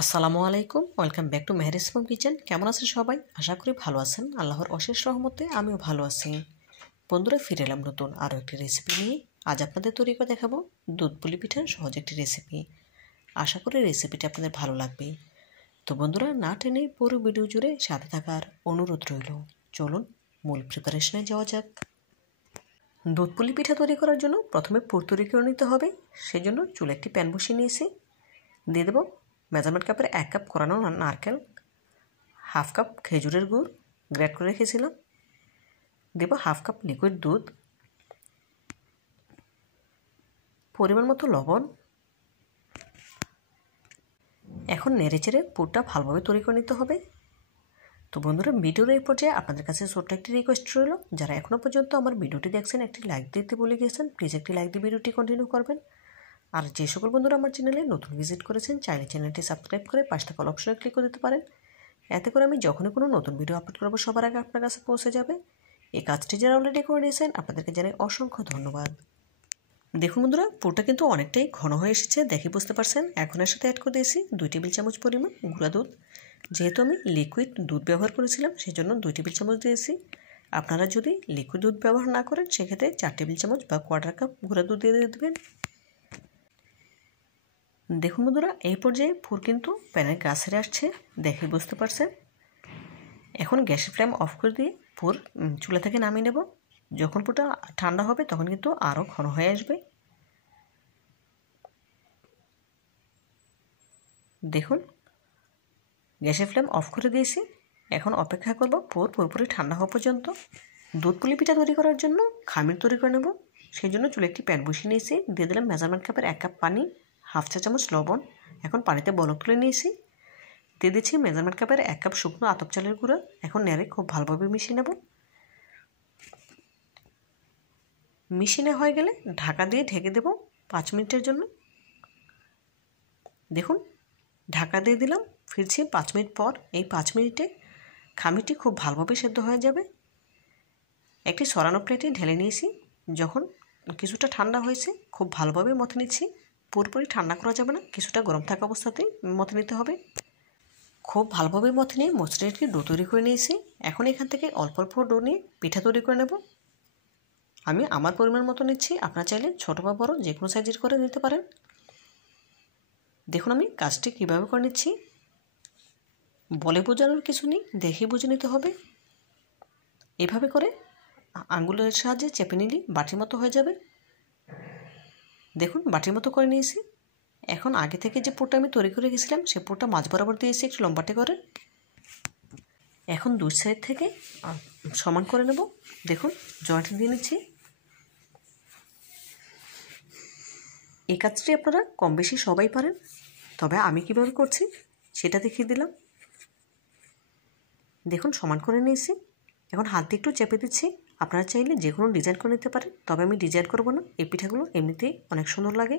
আসসালামু আলাইকুম, welcome back to Meheri's home kitchen. কেমন আছেন সবাই? আশা করি ভালো আছেন। আল্লাহর অশেষ রহমতে আমিও ভালো আছি। বন্ধুরা, ফিরে এলাম নতুন আরও একটি রেসিপি নিয়ে। আজ আপনাদের তৈরি করে দেখাবো দুধ পুলি পিঠার সহজ একটি রেসিপি। আশা করি রেসিপিটি আপনাদের ভালো লাগবে। তো বন্ধুরা, না টেনে পুরো ভিডিও জুড়ে সাথে থাকার অনুরোধ রইল। চলুন মূল প্রিপারেশনে যাওয়া যাক। দুধ পুলি পিঠা তৈরি করার জন্য প্রথমে পুর তৈরি করে নিতে হবে। সেজন্য চুলে একটি প্যান বসিয়ে নিয়েছি। দিয়ে দেবো মেজারমেন্ট কাপের 1 কাপ কোরানো নারকেল, হাফ কাপ খেজুরের গুড় গ্রেট করে রেখেছিলাম, দেব হাফ কাপ লিকুইড দুধ, পরিমাণ মতো লবণ। এখন নেড়েচেড়ে পুরটা ভালোভাবে তৈরি করে নিতে হবে। তো বন্ধুরা, ভিডিওর এই পর্যায়ে আপনাদের কাছে ছোট্ট একটি রিকোয়েস্ট রইল, যারা এখনও পর্যন্ত আমার ভিডিওটি দেখছেন একটি লাইক দিতে ভুলে গেছেন, প্লিজ একটি লাইক দিয়ে ভিডিওটি কন্টিনিউ করবেন। আর যে সকল বন্ধুরা আমার চ্যানেলে নতুন ভিজিট করেছেন, চাইলে চ্যানেলটি সাবস্ক্রাইব করে পাশে থাকা অল অপশনে ক্লিক করে দিতে পারেন। এতে করে আমি যখনই কোনো নতুন ভিডিও আপলোড করবো সবার আগে আপনার কাছে পৌঁছে যাবে। এই কাজটি যারা অলরেডি করে নিয়েছেন আপনাদেরকে জানাই অসংখ্য ধন্যবাদ। দেখুন বন্ধুরা, পুরটা কিন্তু অনেকটাই ঘন হয়ে এসেছে, দেখে বুঝতে পারছেন। এখন এর সাথে অ্যাড করে দিয়েছি 2 টেবিল চামচ পরিমাণ গুঁড়া দুধ। যেহেতু আমি লিকুইড দুধ ব্যবহার করেছিলাম সেজন্য 2 টেবিল চামচ দিয়েছি। আপনারা যদি লিকুইড দুধ ব্যবহার না করেন সেক্ষেত্রে 4 টেবিল চামচ বা 1/4 কাপ গুঁড়া দুধ দিয়ে দেবেন। দেখুন বন্ধুরা, এই পর্যায়ে পুর কিন্তু প্যানের গা ছেড়ে আসছে, দেখে বুঝতে পারছেন। এখন গ্যাসের ফ্লেম অফ করে দিয়ে পুর চুলা থেকে নামিয়ে নেব। যখন পুরটা ঠান্ডা হবে তখন কিন্তু আরও ঘন হয়ে আসবে। দেখুন, গ্যাসের ফ্লেম অফ করে দিয়েছি। এখন অপেক্ষা করব পুর পুরোপুরি ঠান্ডা হওয়া পর্যন্ত। দুধ পুলি পিঠা তৈরি করার জন্য খামির তৈরি করে নেব। সেই জন্য চুলে একটি প্যান বসিয়ে নিয়েছি। দিয়ে দিলাম মেজারমেন্ট কাপের 1 কাপ পানি, হাফ চা চামচ লবণ। এখন পানিতে বলক তুলে নিয়েছি। দিয়ে দিচ্ছি মেজারমেন্ট কাপের 1 কাপ শুকনো আতপ চালের গুঁড়া। এখন নেড়ে খুব ভালোভাবে মিশিয়ে নেব। মিশিয়ে হয়ে গেলে ঢাকা দিয়ে ঢেকে দেব 5 মিনিটের জন্য। দেখুন, ঢাকা দিয়ে দিলাম, ফিরছি 5 মিনিট পর। এই 5 মিনিটে খামিরটি খুব ভালোভাবে সেদ্ধ হয়ে যাবে। একটি সরানো প্লেটে ঢেলে নিয়েছি। যখন কিছুটা ঠান্ডা হয়েছে খুব ভালোভাবে মথে নিচ্ছি। পুরোপুরি ঠান্ডা করা যাবে না, কিছুটা গরম থাকা অবস্থাতেই মথে নিতে হবে। খুব ভালোভাবে মথে নিয়ে মসৃণ একটি ডো তৈরি করে নিয়েছি। এখন এখান থেকে অল্প অল্প ডো নিয়ে পিঠা তৈরি করে নেব। আমি আমার পরিমাণ মতো নিচ্ছি, আপনারা চাইলে ছোটো বা বড়ো যে কোনো সাইজের করে নিতে পারেন। দেখুন আমি কাজটি কীভাবে করে নিচ্ছি। বলে বোঝানোর কিছু নেই, দেখে বুঝে নিতে হবে। এভাবে করে আঙ্গুলের সাহায্যে চেপে নিলে বাটির মতো হয়ে যাবে। দেখুন, বাটির মতো করে নিয়েছি। এখন আগে থেকে যে পুরটা আমি তৈরি করে গেছিলাম সে পুরটা মাঝ বরাবর দিয়েছি একটু লম্বাটে করে। এখন দুই সাইড থেকে সমান করে নেব। দেখুন, জয়েন্ট দিয়ে নিচ্ছি। এই কাজটি আপনারা কম বেশি সবাই পারেন, তবে আমি কীভাবে করছি সেটা দেখিয়ে দিলাম। দেখুন, সমান করে নিয়েছি। এখন হাত দিয়ে একটু চেপে দিচ্ছি। আপনারা চাইলে যে কোনো ডিজাইন করে নিতে পারেন, তবে আমি ডিজাইন করব না। এই পিঠাগুলো এমনিতেই অনেক সুন্দর লাগে।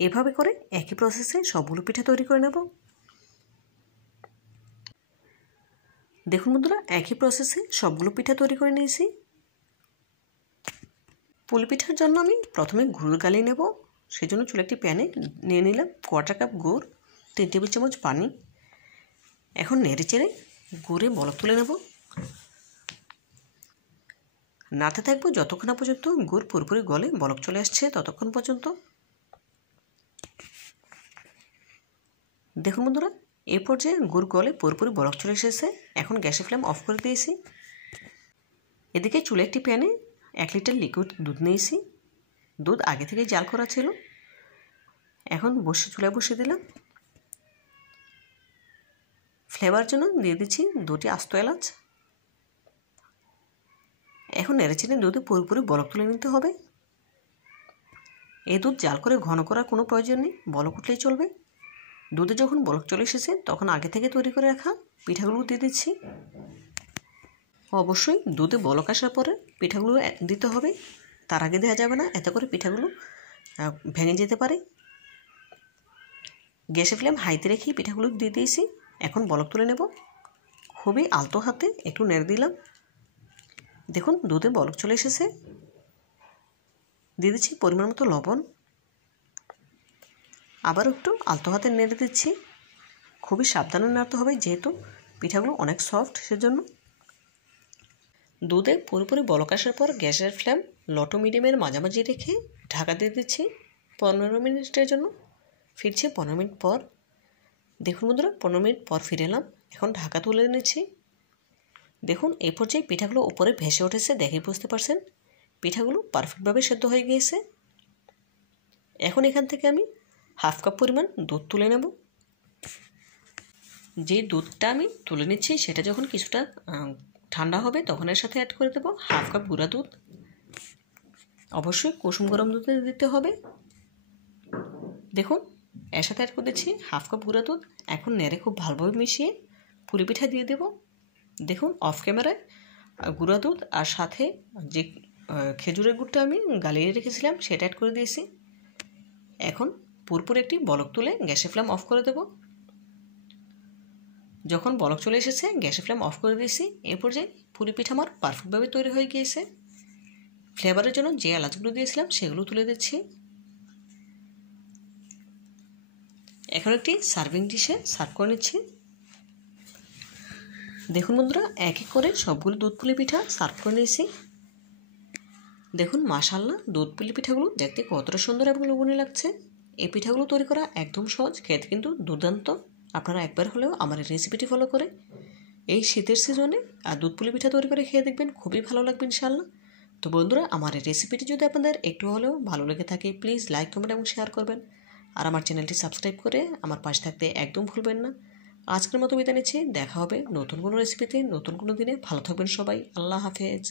এভাবে করে একই প্রসেসে সবগুলো পিঠা তৈরি করে নেব। দেখুন বন্ধুরা, একই প্রসেসে সবগুলো পিঠা তৈরি করে নিয়েছি। পুলি পিঠার জন্য আমি প্রথমে গুড় গালিয়ে নেব। সেজন্য চুলে একটি প্যানে নিয়ে নিলাম 1/4 কাপ গুড়, 3 টেবিল চামচ পানি। এখন নেড়ে চেড়ে গুড়ে বলক তুলে নেব। নাড়তে থাকবো যতক্ষণ না পর্যন্ত গুড় পুরোপুরি গলে বলক চলে আসছে ততক্ষণ পর্যন্ত। দেখুন বন্ধুরা, এই পর্যায়ে গুড় গলে পুরোপুরি বলক চলে এসেছে। এখন গ্যাসের ফ্লেম অফ করে দিয়েছি। এদিকে চুলে একটি প্যানে 1 লিটার লিকুইড দুধ নিয়েছি। দুধ আগে থেকে জাল করা ছিল। এখন চুলায় বসিয়ে দিলাম। ফ্লেভার জন্য দিয়ে দিচ্ছি 2টি আস্ত এলাচ। এখন নেড়েচেড়ে দুধে পুরোপুরি বলক তুলে নিতে হবে। এই দুধ জাল করে ঘন করার কোনো প্রয়োজন নেই, বলক উঠলেই চলবে। দুধে যখন বলক চলে এসেছে তখন আগে থেকে তৈরি করে রাখা পিঠাগুলো দিয়ে দিচ্ছি। অবশ্যই দুধে বলক আসার পরে পিঠাগুলো দিতে হবে, তার আগে দেওয়া যাবে না, এতে করে পিঠাগুলো ভেঙে যেতে পারে। গ্যাসের ফ্লেম হাইতে রেখেই পিঠাগুলো দিয়ে দিয়েছি। এখন বলক তুলে নেব। খুবই আলতো হাতে একটু নেড়ে দিলাম। দেখুন, দুধে বলক চলে এসেছে। দিয়ে দিচ্ছি পরিমাণ মতো লবণ। আবার একটু আলতো হাতে নেড়ে দিচ্ছি। খুবই সাবধানে নাড়তে হবে যেহেতু পিঠাগুলো অনেক সফট, সেজন্য। দুধে পুরোপুরি বলক আসার পর গ্যাসের ফ্লেম লো টু মিডিয়ামের মাঝামাঝি রেখে ঢাকা দিয়ে দিচ্ছি 15 মিনিটের জন্য। ফিরছি 15 মিনিট পর। দেখুন বন্ধুরা, 15 মিনিট পর ফিরে এলাম। এখন ঢাকা তুলে নিচ্ছি। দেখুন এই পর্যায়ে পিঠাগুলো উপরে ভেসে উঠেছে, দেখেই বুঝতে পারছেন পিঠাগুলো পারফেক্টভাবে সেদ্ধ হয়ে গিয়েছে। এখন এখান থেকে আমি হাফ কাপ পরিমাণ দুধ তুলে নেব। যে দুধটা আমি তুলে নিচ্ছি সেটা যখন কিছুটা ঠান্ডা হবে তখন এর সাথে অ্যাড করে দেব হাফ কাপ গুঁড়া দুধ। অবশ্যই কুসুম গরম দুধে দিতে হবে। দেখুন এর সাথে অ্যাড করে দিচ্ছি হাফ কাপ গুঁড়া দুধ। এখন নেড়ে খুব ভালোভাবে মিশিয়ে পুলি পিঠা দিয়ে দেব। দেখুন অফ ক্যামেরায় গুঁড়া দুধ আর সাথে যে খেজুরের গুড়টা আমি গালিয়ে রেখেছিলাম সেটা অ্যাড করে দিয়েছি। এখন পুরোপুরি একটি বলক তুলে গ্যাসের ফ্লেম অফ করে দেব। যখন বলক চলে এসেছে গ্যাসের ফ্লেম অফ করে দিয়েছি। এরপর যে পুলি পিঠা আমার পারফেক্টভাবে তৈরি হয়ে গিয়েছে। ফ্লেভারের জন্য যে এলাচগুলো দিয়েছিলাম সেগুলো তুলে দিচ্ছি। এখন একটি সার্ভিং ডিশে সার্ভ করে নিচ্ছি। দেখুন বন্ধুরা, এক এক করে সবগুলো দুধ পুলি পিঠা সার্ভ করে নিয়েছি। দেখুন মাশাআল্লাহ, দুধ পুলি পিঠাগুলো দেখতে কতটা সুন্দর এবং লোভনীয় লাগছে। এই পিঠাগুলো তৈরি করা একদম সহজ, খেতে কিন্তু দুর্দান্ত। আপনারা একবার হলেও আমার এই রেসিপিটি ফলো করে এই শীতের সিজনে দুধ পুলি পিঠা তৈরি করে খেয়ে দেখবেন, খুবই ভালো লাগবে ইনশাআল্লাহ। তো বন্ধুরা, আমার এই রেসিপিটি যদি আপনাদের একটু হলেও ভালো লেগে থাকে প্লিজ লাইক, কমেন্ট এবং শেয়ার করবেন। আর আমার চ্যানেলটি সাবস্ক্রাইব করে আমার পাশে থাকতে একদম ভুলবেন না। আজকের মতো বিদায় নিচ্ছি। দেখা হবে নতুন কোনো রেসিপিতে নতুন কোনো দিনে। ভালো থাকবেন সবাই। আল্লাহ হাফেজ।